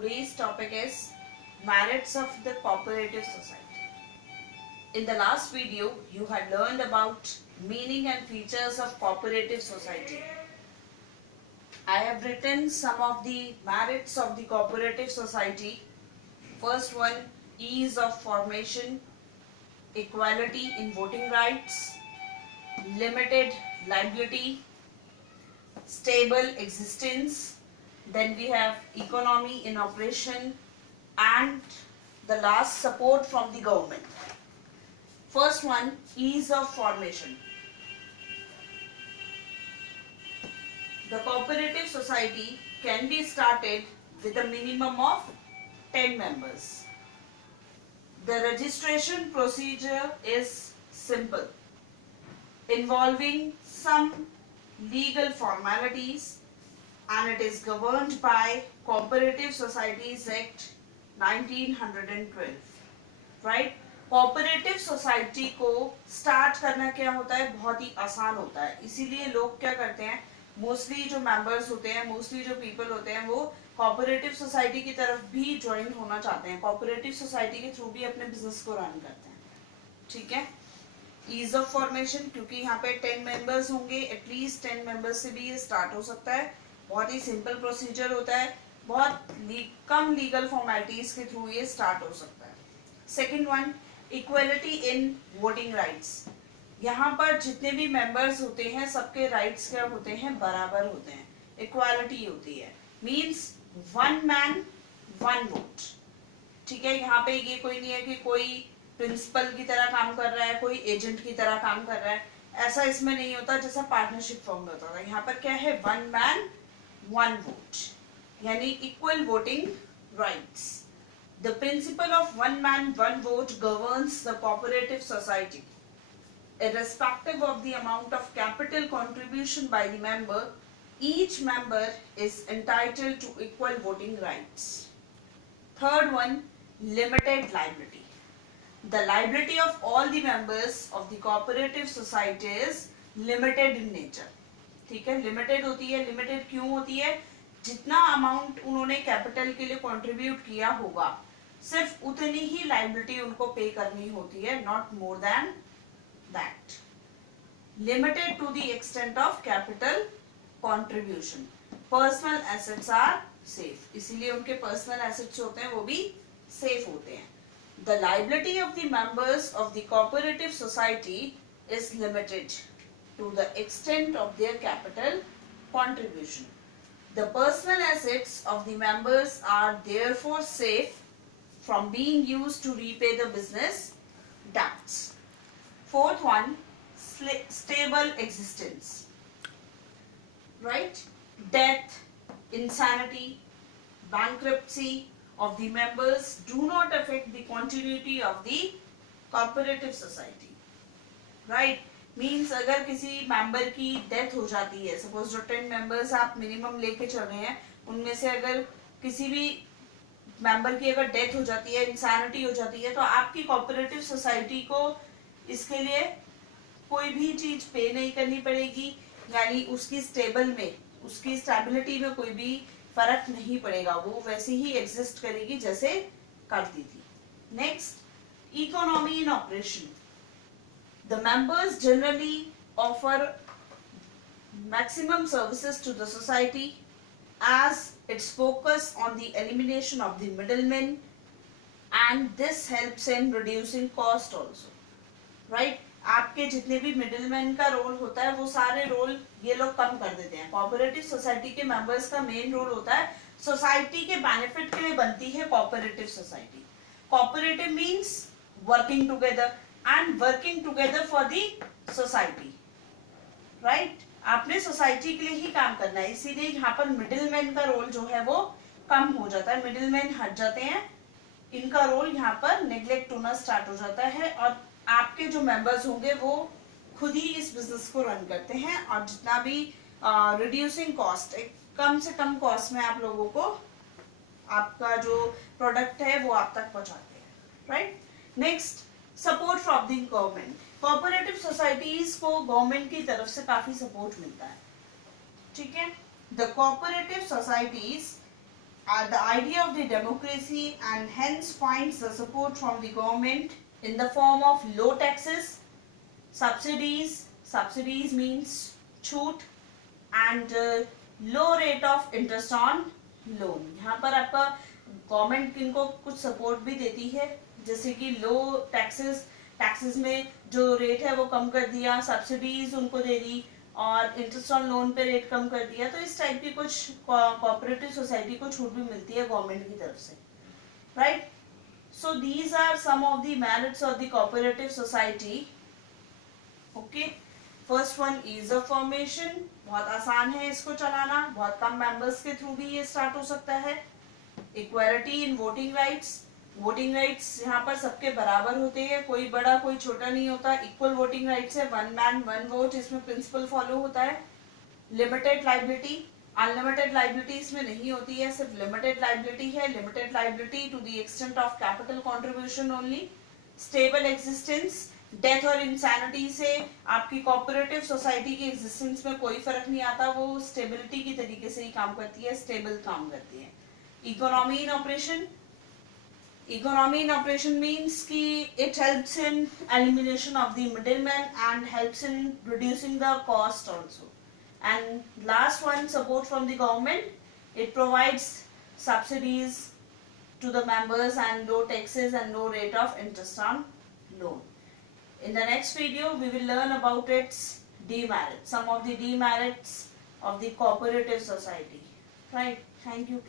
today's topic is merits of the cooperative society. In the last video, you had learned about meaning and features of cooperative society. I have written some of the merits of the cooperative society. First one, ease of formation, equality in voting rights, limited liability, stable existence. Then we have economy in operation, and the last, support from the government. First one, ease of formation. The cooperative society can be started with a minimum of 10 members. The registration procedure is simple, involving some legal formalities, and it is governed by Cooperative Societies Act 1912. Right? Cooperative society को start करना क्या होता है, बहुत ही आसान होता है. इसीलिए लोग क्या करते हैं, मोस्टली जो मेंबर्स होते हैं, मोस्टली जो पीपल होते हैं, वो कोऑपरेटिव सोसाइटी की तरफ भी ज्वाइन होना चाहते हैं, कोऑपरेटिव सोसाइटी के थ्रू भी अपने बिजनेस को रन करते हैं. ठीक है. ईज ऑफ फॉर्मेशन, क्योंकि यहाँ पे 10 मेंबर्स होंगे, एटलीस्ट 10 मेंबर्स से भी ये स्टार्ट हो सकता है. बहुत ही सिंपल प्रोसीजर होता है, बहुत कम लीगल फॉर्मेलिटीज के थ्रू ये स्टार्ट हो सकता है. Second one, equality in voting rights. यहाँ पर जितने भी मेंबर्स होते हैं सबके राइट्स क्या होते हैं, बराबर होते हैं. इक्वालिटी होती है, means one man one vote. ठीक है. यहाँ पे ये कोई नहीं है कि कोई प्रिंसिपल की तरह काम कर रहा है, कोई एजेंट की तरह काम कर रहा है. ऐसा इसमें नहीं होता जैसा पार्टनरशिप फॉर्म में होता था. यहाँ पर क्या है, वन मैन वन वोट, यानी equal voting rights. The principle of one man one vote governs the cooperative society. Irrespective of the amount of capital contribution by the member, each member is entitled to equal voting rights. Third one, limited liability. The liability of all the members of the cooperative society is limited in nature. ठीक है. Limited होती है. Limited क्यों होती है, जितना amount उन्होंने capital के लिए कंट्रीब्यूट किया होगा सिर्फ उतनी ही लाइबिलिटी उनको पे करनी होती है, not more than that. Limited to the extent of capital contribution. Personal assets are safe, इसीलिए उनके पर्सनल एसेट्स होते हैं वो भी सेफ होते हैं. The liability of the members of the cooperative society is limited to the extent of their capital contribution. The personal assets of the members are therefore safe from being used to repay the business debts. Fourth one, stable existence. Right? Death, insanity, bankruptcy of the members do not affect the continuity of the cooperative society. Right? Means अगर किसी member की death हो जाती है, suppose जो 10 members आप minimum लेके चल रहे हैं, उनमें से अगर किसी भी मेंबर की अगर डेथ हो जाती है, इंसैनिटी हो जाती है, तो आपकी कोऑपरेटिव सोसाइटी को इसके लिए कोई भी चीज पे नहीं करनी पड़ेगी, यानी उसकी उसकी स्टेबिलिटी में कोई भी फर्क नहीं पड़ेगा, वो वैसे ही एग्जिस्ट करेगी जैसे करती थी. Next, economy in operation. The members generally offer maximum services to the society as its focus on the elimination of the middlemen, and this helps in reducing cost also. Right? आपके जितने भी middleman का role होता है वो सारे role ये लोग कम कर देते हैं. कोऑपरेटिव सोसाइटी के मेंबर्स का मेन रोल होता है सोसाइटी के बेनिफिट के लिए बनती है cooperative society. Cooperative means working together and working together for the society. Right? आपने सोसाइटी के लिए ही काम करना है, इसीलिए यहाँ पर मिडिलमैन का रोल जो है वो कम हो जाता है. मिडिलमैन हट जाते हैं, इनका रोल यहाँ पर नेग्लेक्ट होना स्टार्ट हो जाता है, और आपके जो मेंबर्स होंगे वो खुद ही इस बिजनेस को रन करते हैं, और जितना भी रिड्यूसिंग कॉस्ट, कम से कम कॉस्ट में आप लोगों को आपका जो प्रोडक्ट है वो आप तक पहुंचाते हैं. Right? Next, support from the government. Cooperative societies को गवर्नमेंट की तरफ से काफी सपोर्ट मिलता है. ठीक है. The cooperative societies the idea of the democracy and hence finds the support from the government in the form of low taxes, subsidies means छूट, and low rate of interest on loan. यहाँ पर आपका government इनको कुछ support भी देती है, जैसे कि लो टैक्सेस में जो रेट है वो कम कर दिया, सब्सिडीज उनको दे दी और इंटरेस्ट ऑन लोन पे रेट कम कर दिया. तो इस टाइप की कुछ कोऑपरेटिव सोसाइटी को छूट भी मिलती है गवर्नमेंट की तरफ से, right. So these are some of the merits of the cooperative society. Okay, first one is of formation, बहुत आसान है इसको चलाना, बहुत कम मेंबर्स के थ्रू भी ये स्टार्ट हो सकता है. Equality in voting rights, voting rights यहाँ पर सबके बराबर होते हैं, कोई बड़ा कोई छोटा नहीं होता. इक्वल वोटिंग राइट्स है, वन मैन वन वोट, इसमें प्रिंसिपल फॉलो होता है. लिमिटेड लाइबिलिटी, अनलिमिटेड लाइबिलिटी इसमें नहीं होती है, सिर्फ लिमिटेड लाइबिलिटी है. Limited liability to the extent of capital contribution only. Stable existence, death और इंसैनिटी से आपकी कोऑपरेटिव सोसाइटी की एग्जिस्टेंस में कोई फर्क नहीं आता, वो स्टेबिलिटी की तरीके से ही काम करती है, स्टेबल काम करती है. Economy in operation, economy in operation means ki it helps in elimination of the middleman and helps in reducing the cost also. And last one, support from the government, it provides subsidies to the members and low taxes and low rate of interest on loan. In the next video we will learn about its demerits, some of the demerits of the cooperative society, right. Thank you.